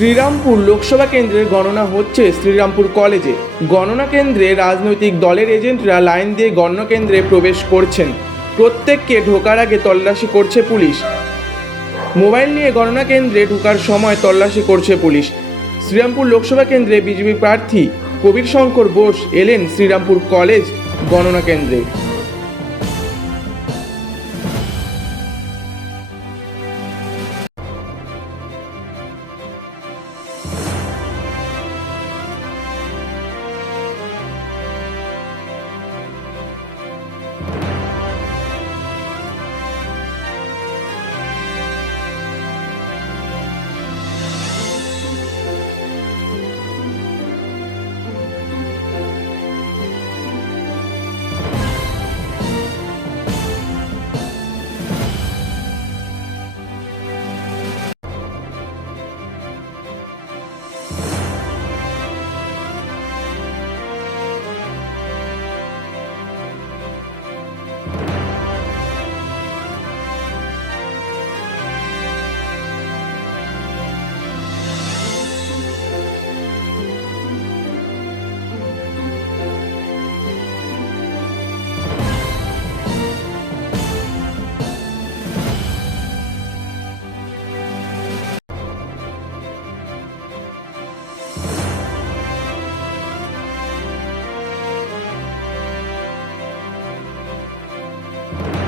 শ্রীরামপুর লোকসভা কেন্দ্রের গণনা হচ্ছে শ্রীরামপুর কলেজে। গণনা কেন্দ্রে রাজনৈতিক দলের এজেন্টরা লাইন দিয়ে গণনা কেন্দ্রে প্রবেশ করছেন। প্রত্যেককে ঢোকার আগে তল্লাশি করছে পুলিশ। মোবাইল নিয়ে গণনা কেন্দ্রে ঢোকার সময় তল্লাশি করছে পুলিশ। শ্রীরামপুর লোকসভা কেন্দ্রে বিজেপি প্রার্থী কবির শঙ্কর বোস এলেন শ্রীরামপুর কলেজ গণনা কেন্দ্রে। you